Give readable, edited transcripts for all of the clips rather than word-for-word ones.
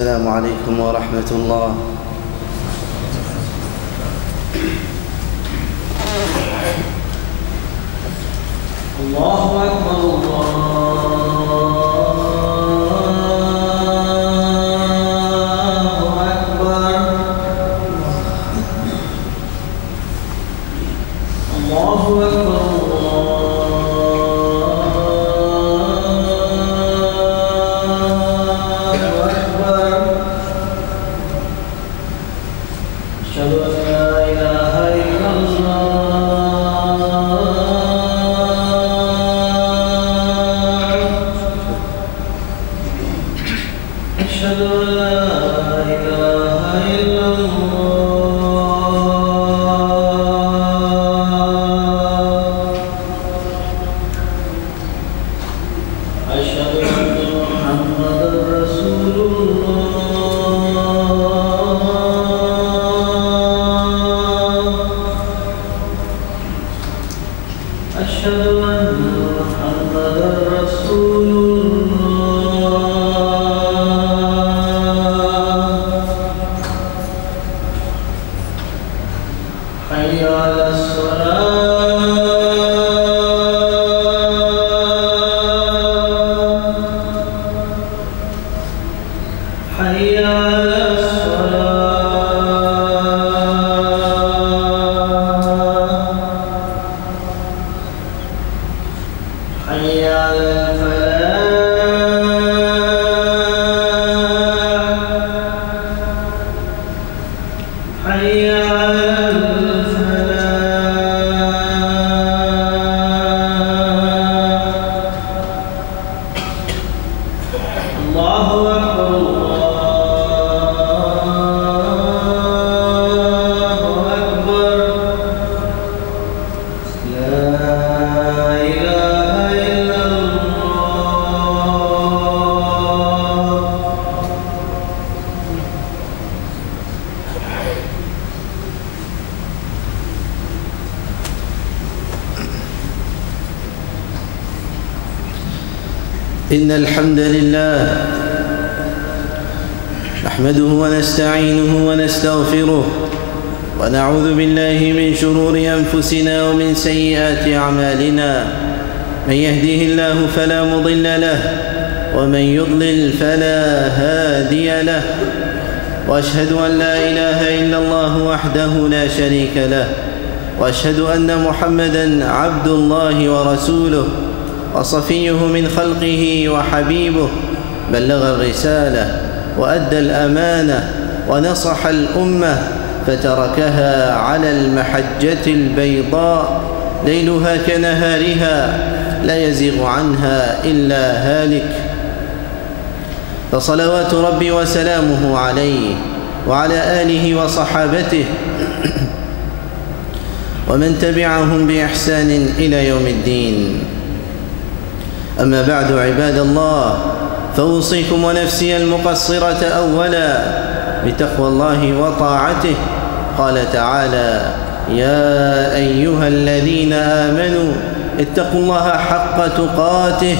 السلام عليكم ورحمة الله. الله أكبر الله أكبر إن الحمد لله نحمده ونستعينه ونستغفره ونعوذ بالله من شرور أنفسنا ومن سيئات أعمالنا. من يهده الله فلا مضل له ومن يضلل فلا هادي له، وأشهد أن لا إله إلا الله وحده لا شريك له، وأشهد أن محمدًا عبد الله ورسوله وصفيه من خلقه وحبيبه، بلغ الرسالة وأدى الأمانة ونصح الأمة فتركها على المحجة البيضاء ليلها كنهارها لا يزيغ عنها إلا هالك. فصلوات ربي وسلامه عليه وعلى آله وصحابته ومن تبعهم بإحسان إلى يوم الدين. أما بعد، عباد الله، فأوصيكم ونفسي المقصرة أولا بتقوى الله وطاعته. قال تعالى: يا أيها الذين آمنوا اتقوا الله حق تقاته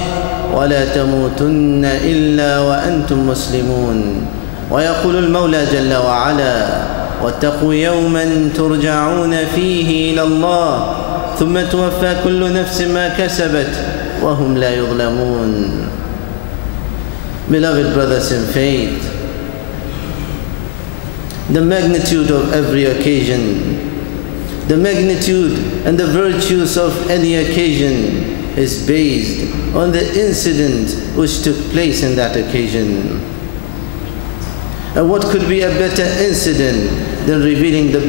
ولا تموتن إلا وأنتم مسلمون. ويقول المولى جل وعلا: واتقوا يوما ترجعون فيه إلى الله ثم توفى كل نفس ما كسبت وهم لا يظلمون. Beloved brothers in faith, the magnitude of every occasion, the magnitude and the virtues of any occasion is based on the incident which took place in that occasion. And what could be a better incident than revealing the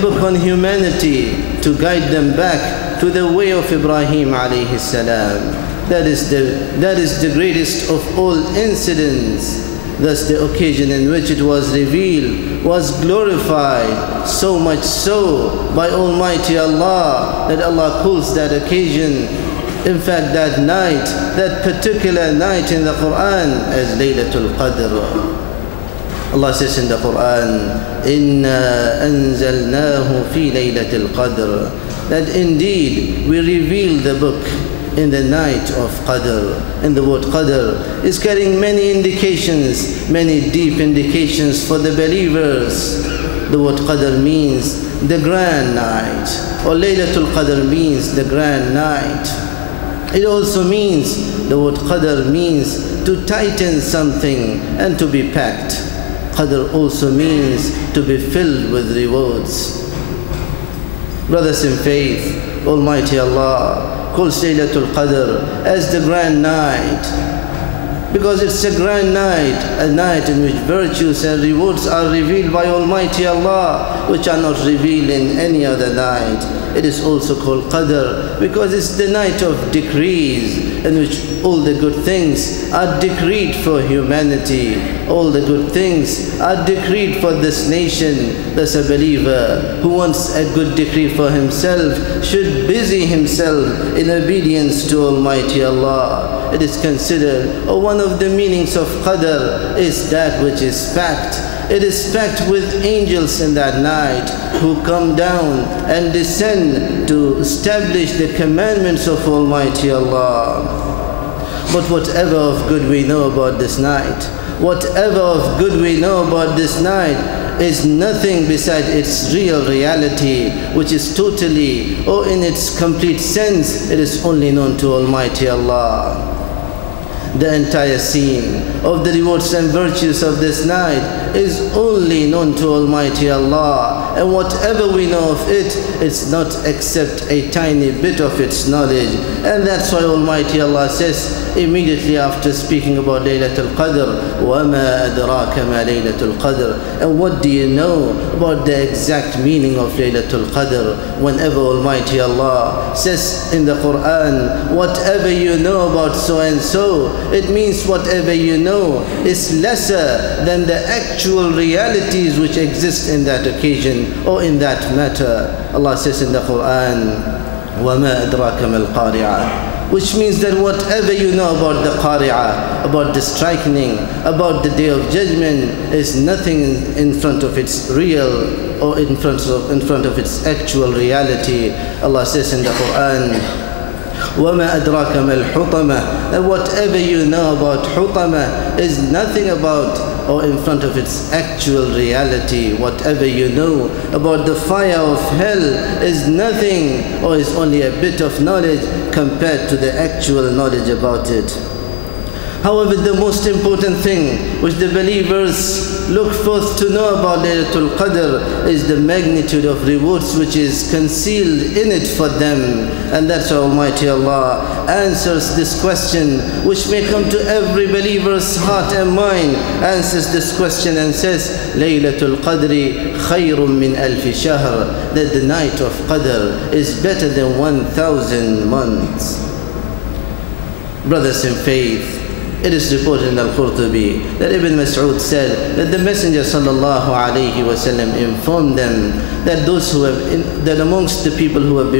book on humanity to guide them back to the way of Ibrahim alayhi salam. That is the greatest of all incidents. Thus the occasion in which it was revealed was glorified, so much so by Almighty Allah that Allah calls that occasion, in fact that night, that particular night in the Quran, as Laylatul Qadr. Allah says in the Quran, "Inna anzalnahu fi Laylatul Qadr," that indeed we reveal the book in the night of Qadr. And the word Qadr is carrying many indications, many deep indications for the believers. The word Qadr means the grand night, or Laylatul Qadr means the grand night. It also means, the word Qadr means to tighten something and to be packed. Qadr also means to be filled with rewards. Brothers in faith, Almighty Allah calls Laylatul Qadr as the grand night, because it's a grand night, a night in which virtues and rewards are revealed by Almighty Allah, which are not revealed in any other night. It is also called Qadr because it's the night of decrees, in which all the good things are decreed for humanity. All the good things are decreed for this nation. Thus a believer who wants a good decree for himself should busy himself in obedience to Almighty Allah. It is considered, or one of the meanings of Qadr is that which is packed. It is packed with angels in that night who come down and descend to establish the commandments of Almighty Allah. But whatever of good we know about this night, whatever of good we know about this night is nothing beside its real reality, which is totally, or in its complete sense, it is only known to Almighty Allah. The entire scene of the rewards and virtues of this night is only known to Almighty Allah, and whatever we know of it, it's not except a tiny bit of its knowledge. And that's why Almighty Allah says immediately after speaking about Laylatul Qadr, وَمَا أَدْرَاكَ مَا لَيْلَةُ الْقَدْرِ, and what do you know about the exact meaning of Laylatul Qadr? Whenever Almighty Allah says in the Quran, whatever you know about so and so, it means whatever you know is lesser than the actual realities which exist in that occasion or in that matter. Allah says in the Quran, وَمَا أَدْرَاكَ مَا الْقَارِعَةُ, which means that whatever you know about the Qari'ah, about the striking, about the Day of Judgment, is nothing in front of its real, or in front of its actual reality. Allah says in the Quran, وَمَا أَدْرَاكَ مَا الْحُطَمَةُ, that whatever you know about Hutama is nothing about, or in front of its actual reality. Whatever you know about the fire of hell is nothing, or is only a bit of knowledge compared to the actual knowledge about it. However, the most important thing which the believers look forth to know about Laylatul Qadr is the magnitude of rewards which is concealed in it for them. And that's how Almighty Allah answers this question, which may come to every believer's heart and mind, answers this question and says, Laylatul Qadri khayrun min alfi shahr, that the night of Qadr is better than 1,000 months. Brothers in faith, it is reported in Al-Qurtubi that Ibn Mas'ud said that the Messenger sallallahu alaihi wasallam informed them that that amongst the people who were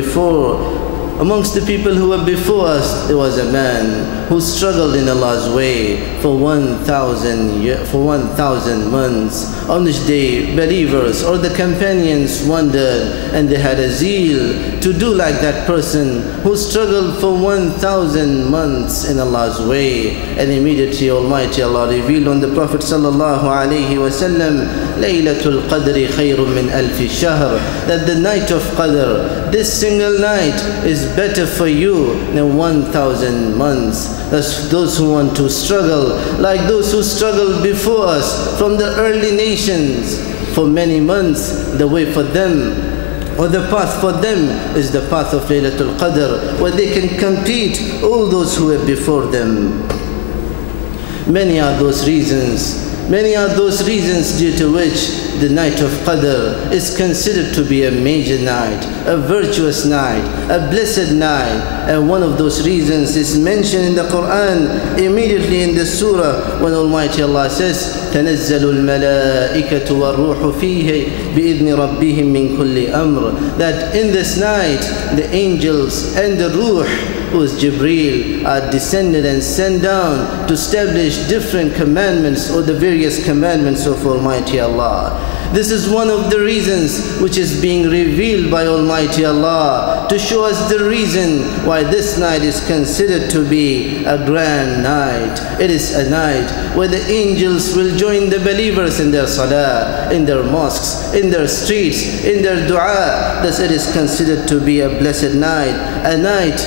before us, there was a man who struggled in Allah's way for 1,000 months, on which the believers or the companions wondered, and they had a zeal to do like that person who struggled for 1,000 months in Allah's way. And immediately Almighty Allah revealed on the Prophet sallallahu alaihi wasallam, Laylatul Qadri khayrun min alfi shahr, that the night of Qadr, this single night, is better for you than 1,000 months. Thus, those who want to struggle like those who struggled before us from the early nations for many months, the way for them, or the path for them, is the path of Laylatul Qadr, where they can compete all those who were before them. Many are those reasons due to which the night of Qadr is considered to be a major night, a virtuous night, a blessed night. And one of those reasons is mentioned in the Quran immediately in the surah, when Almighty Allah says, تَنَزَّلُ الْمَلَائِكَةُ وَالْرُوحُ فِيهِ بِإِذْنِ رَبِّهِمْ مِنْ كُلِّ أَمْرٍ, that in this night the angels and the Ruh, who is Jibreel, are descended and sent down to establish different commandments, or the various commandments of Almighty Allah. This is one of the reasons which is being revealed by Almighty Allah to show us the reason why this night is considered to be a grand night. It is a night where the angels will join the believers in their salah, in their mosques, in their streets, in their dua. Thus it is considered to be a blessed night, a night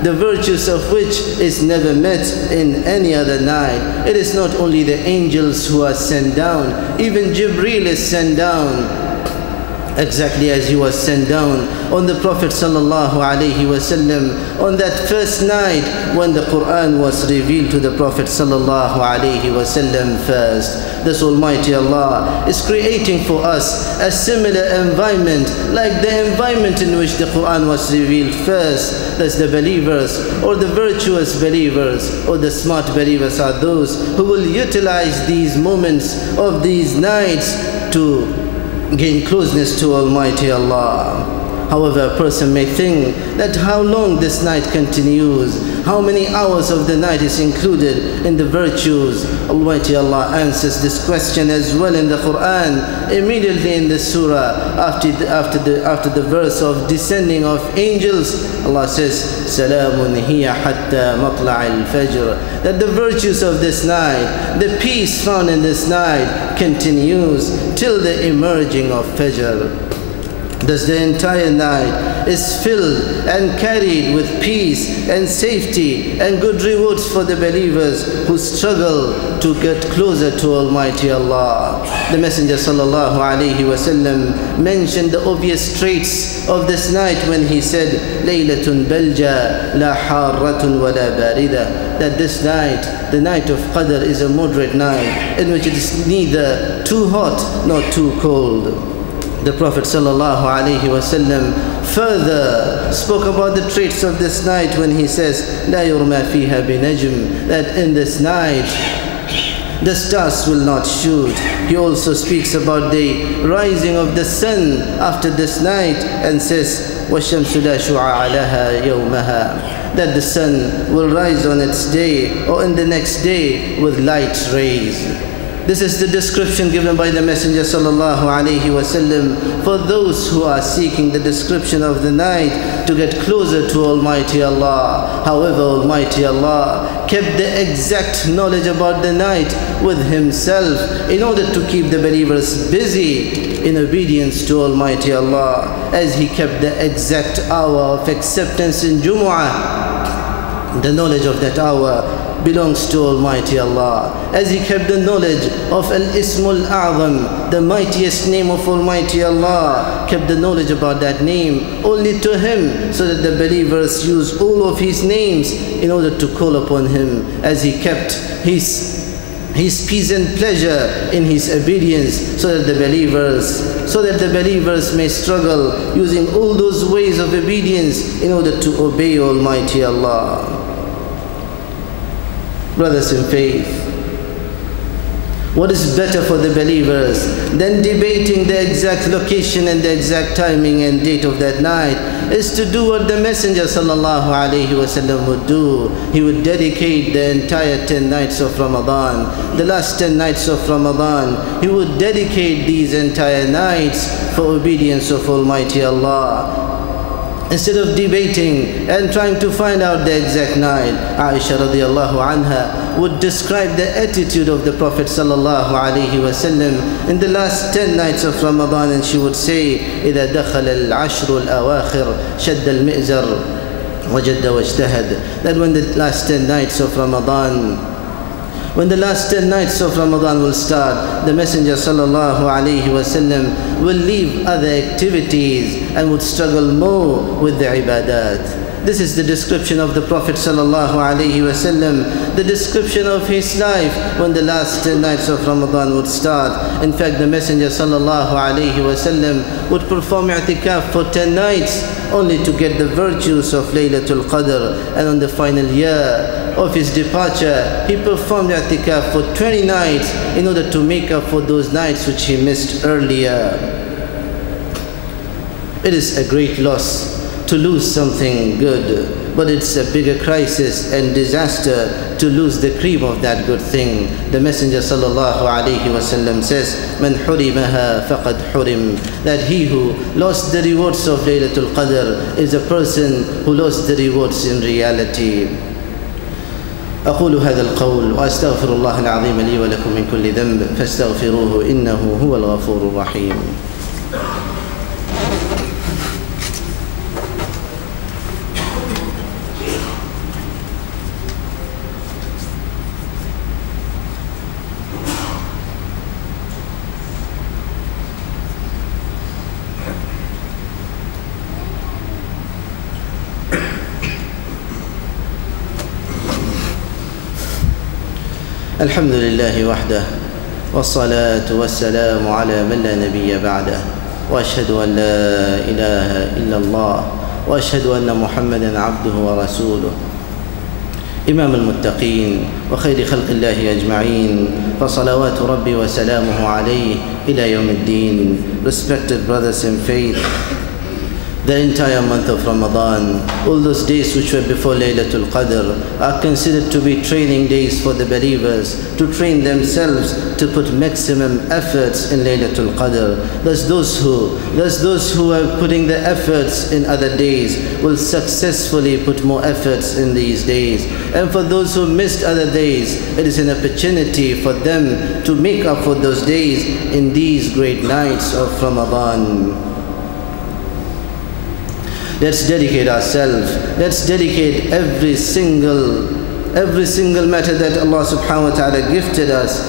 the virtues of which is never met in any other night. It is not only the angels who are sent down, even Jibreel is sent down, exactly as he was sent down on the Prophet sallallahu alaihi wasallam on that first night when the Quran was revealed to the Prophet sallallahu alaihi wasallam first. Thus Almighty Allah is creating for us a similar environment like the environment in which the Quran was revealed first. Thus the believers or the virtuous believers or the smart believers are those who will utilize these moments of these nights to gain closeness to Almighty Allah. However, a person may think that how long this night continues, how many hours of the night is included in the virtues. Almighty Allah answers this question as well in the Quran, immediately in the surah, after the verse of descending of angels. Allah says, Salamun hiya hatta matla' al-fajr, that the virtues of this night, the peace found in this night continues till the emerging of Fajr. Thus the entire night is filled and carried with peace and safety and good rewards for the believers who struggle to get closer to Almighty Allah. The Messenger sallallahu alaihi wasallam mentioned the obvious traits of this night when he said, Laylatun balja la harratun wa la barida, that this night, the night of Qadr, is a moderate night in which it is neither too hot nor too cold. The Prophet sallallahu alaihi wasallam further spoke about the traits of this night when he says, La yurma fiha binajm, that in this night the stars will not shoot. He also speaks about the rising of the sun after this night and says, وَالشَّمْسُ لَا شُعَّ لَهَا يَوْمَهَا, that the sun will rise on its day or in the next day with light rays. This is the description given by the Messenger sallallahu alaihi wasallam for those who are seeking the description of the night to get closer to Almighty Allah. However, Almighty Allah kept the exact knowledge about the night with Himself in order to keep the believers busy in obedience to Almighty Allah, as He kept the exact hour of acceptance in Jumu'ah. The knowledge of that hour belongs to Almighty Allah, as He kept the knowledge of Al-Ismul A'zam, the mightiest name of Almighty Allah, kept the knowledge about that name only to Him, so that the believers use all of His names in order to call upon Him, as He kept His peace and pleasure in His obedience, so that the believers may struggle using all those ways of obedience in order to obey Almighty Allah. Brothers in faith, what is better for the believers than debating the exact location and the exact timing and date of that night is to do what the Messenger sallallahu alaihi wasallam would do. He would dedicate the entire 10 nights of Ramadan, the last 10 nights of Ramadan. He would dedicate these entire nights for obedience of Almighty Allah. Instead of debating and trying to find out the exact night, Aisha radiallahu anha would describe the attitude of the Prophet sallallahu alaihi wasallam in the last 10 nights of Ramadan, and she would say, إِذَا دَخَلَ الْعَشْرُ الْأَوَاخِرِ شَدَّ الْمِئْزَرِ وَجَدَّ وَاجْتَهَدَ, that when the last 10 nights of Ramadan, when the last 10 nights of Ramadan will start, the Messenger sallallahu alaihi wasallam will leave other activities and would struggle more with the ibadat. This is the description of the Prophet sallallahu alaihi wasallam, the description of his life when the last 10 nights of Ramadan would start. In fact, the Messenger sallallahu alaihi wasallam would perform i'tikaf for 10 nights only to get the virtues of Laylatul Qadr, and on the final year of his departure, he performed i'tikaf for 20 nights in order to make up for those nights which he missed earlier. It is a great loss to lose something good, but it's a bigger crisis and disaster to lose the cream of that good thing. The Messenger sallallahu alaihi wasallam says, "Man hurimaha faqad hurim," that he who lost the rewards of Laylatul Qadr is a person who lost the rewards in reality. أقول هذا القول وأستغفر الله العظيم لي ولكم من كل ذنب فاستغفروه إنه هو الغفور الرحيم. الحمد لله وحده والصلاة والسلام على من لا نبي بعده وأشهد أن لا إله إلا الله وأشهد أن محمدا عبده ورسوله إمام المتقين وخير خلق الله أجمعين فصلوات ربي وسلامه عليه إلى يوم الدين. Respected brothers in faith, the entire month of Ramadan, all those days which were before Laylatul Qadr, are considered to be training days for the believers to train themselves to put maximum efforts in Laylatul Qadr. Thus those who are putting the efforts in other days will successfully put more efforts in these days. And for those who missed other days, it is an opportunity for them to make up for those days in these great nights of Ramadan. Let's dedicate ourselves. Let's dedicate every single matter that Allah subhanahu wa ta'ala gifted us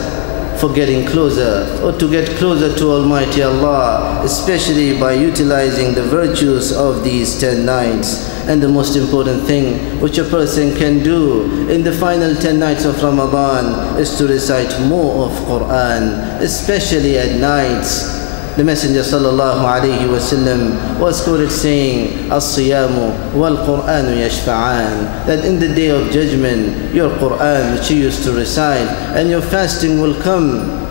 for getting closer or to get closer to Almighty Allah, especially by utilizing the virtues of these 10 nights. And the most important thing which a person can do in the final 10 nights of Ramadan is to recite more of Quran, especially at nights. The Messenger sallallahu alayhi wasallam was quoted saying, "As-siyamu wal-Qur'anu yashfa'an," that in the day of judgment, your Qur'an which you used to recite and your fasting will come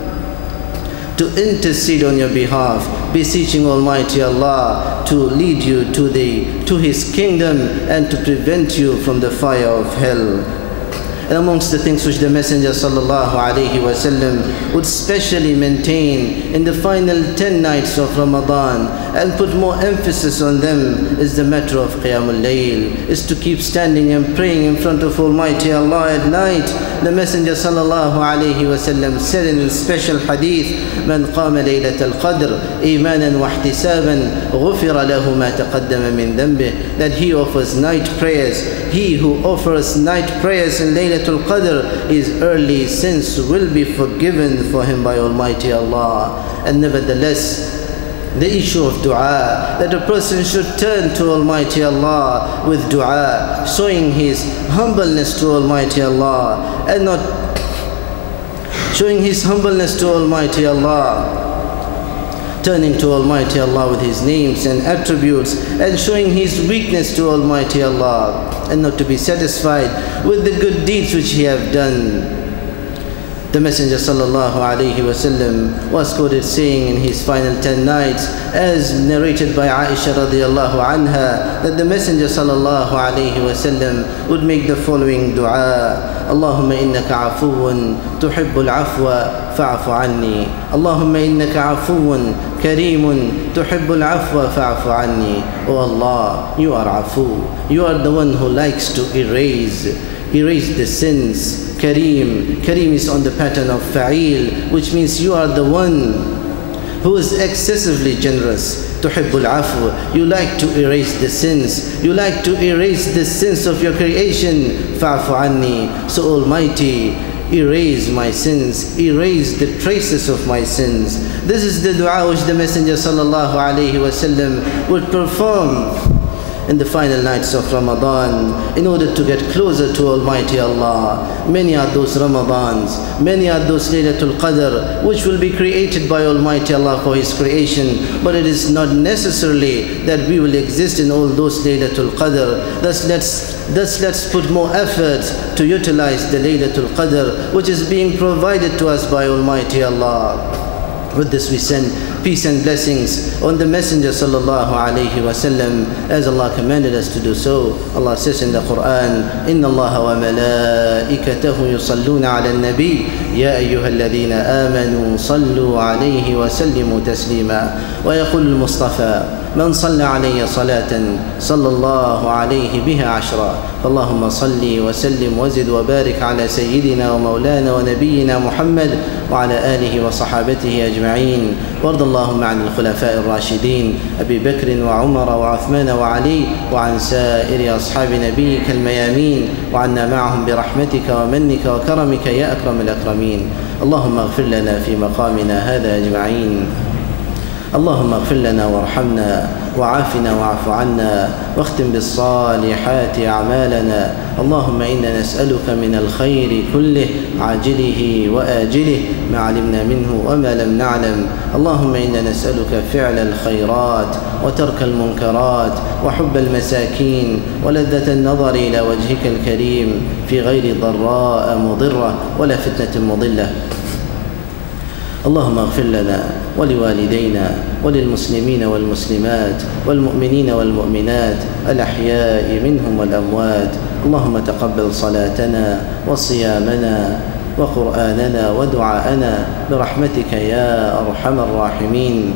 to intercede on your behalf, beseeching Almighty Allah to lead you to His kingdom and to prevent you from the fire of hell. And amongst the things which the Messenger sallallahu alaihi wasallam would specially maintain in the final 10 nights of Ramadan and put more emphasis on them is the matter of Qiyamul Layl, is to keep standing and praying in front of Almighty Allah at night. The Messenger sallallahu alaihi wasallam said in a special hadith, "Man qama laylatal qadr imanan wa ihtisaban ghufira lahu ma taqaddama min dhanbih," that he offers night prayers. He who offers night prayers in Laylatul Qadr, his early sins will be forgiven for him by Almighty Allah. And nevertheless, the issue of dua, that a person should turn to Almighty Allah with dua, showing his humbleness to Almighty Allah and not showing his humbleness to Almighty Allah, turning to Almighty Allah with His names and attributes and showing his weakness to Almighty Allah, and not to be satisfied with the good deeds which he have done. The Messenger sallallahu alaihi wasallam was quoted saying in his final 10 nights, as narrated by Aisha radiallahu anha, that the Messenger sallallahu alaihi wasallam would make the following dua: Allahumma innaka afuwun tuhibbul afwa fa'fu anni. Allahumma innaka afuwun kareemun tuhibbul afwa fa'fu anni. Oh Allah, you are afu. You are the one who likes to erase the sins. Kareem is on the pattern of fa'il, which means you are the one who is excessively generous. Tuhibbul afu, you like to erase the sins. You like to erase the sins of your creation. Fa'fu anni. So Almighty, erase my sins, erase the traces of my sins. This is the dua which the Messenger sallallahu alaihi wasallam would perform in the final nights of Ramadan in order to get closer to Almighty Allah. Many are those Ramadans, many are those Laylatul Qadr which will be created by Almighty Allah for His creation, but it is not necessarily that we will exist in all those Laylatul Qadr. Thus let's put more effort to utilize the Laylatul Qadr which is being provided to us by Almighty Allah. With this we send peace and blessings on the Messenger sallallahu alayhi wa sallam, as Allah commanded us to do so. Allah says in the Quran, إِنَّ اللَّهَ وَمَلَائِكَتَهُ يُصَلُّونَ عَلَى النَّبِيِّ يَا أَيُّهَا الَّذِينَ آمَنُوا صَلُّوا عَلَيْهِ وَسَلِّمُوا تَسْلِيمًا. ويقول المصطفى: من صلى علي صلاة صلى الله عليه بها عشرا. فاللهم صل وسلم وزد وبارك على سيدنا ومولانا ونبينا محمد وعلى آله وصحابته أجمعين. وارض اللهم عن الخلفاء الراشدين أبي بكر وعمر وعثمان وعلي، وعن سائر أصحاب نبيك الميامين، وعنا معهم برحمتك ومنك وكرمك يا أكرم الأكرمين. اللهم اغفر لنا في مقامنا هذا أجمعين. اللهم اغفر لنا وارحمنا وعافنا واعف عنا واختم بالصالحات أعمالنا. اللهم إنا نسألك من الخير كله عاجله وآجله ما علمنا منه وما لم نعلم. اللهم إنا نسألك فعل الخيرات وترك المنكرات وحب المساكين ولذة النظر إلى وجهك الكريم في غير ضراء مضرة ولا فتنة مضلة. اللهم اغفر لنا ولوالدينا وللمسلمين والمسلمات والمؤمنين والمؤمنات الأحياء منهم والأموات. اللهم تقبل صلاتنا وصيامنا وقرآننا ودعاءنا برحمتك يا أرحم الراحمين.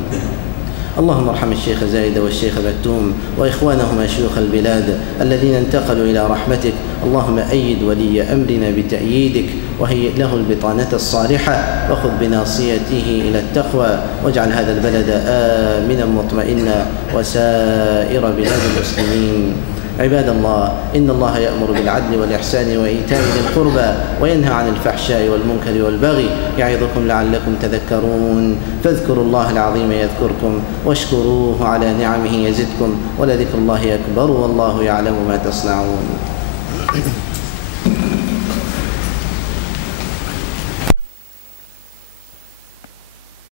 اللهم ارحم الشيخ زايد والشيخ بتوم وإخوانهما شيوخ البلاد الذين انتقلوا إلى رحمتك. اللهم أيد ولي أمرنا بتأييدك وهيئ له البطانة الصالحة وخذ بناصيته إلى التقوى، واجعل هذا البلد آمنا مطمئنا وسائر بلاد المسلمين. عباد الله، إن الله يأمر بالعدل والإحسان وإيتاء ذي القربى وينهى عن الفحشاء والمنكر والبغي يعظكم لعلكم تذكرون. فاذكروا الله العظيم يذكركم واشكروه على نعمه يزدكم ولذكر الله أكبر والله يعلم ما تصنعون.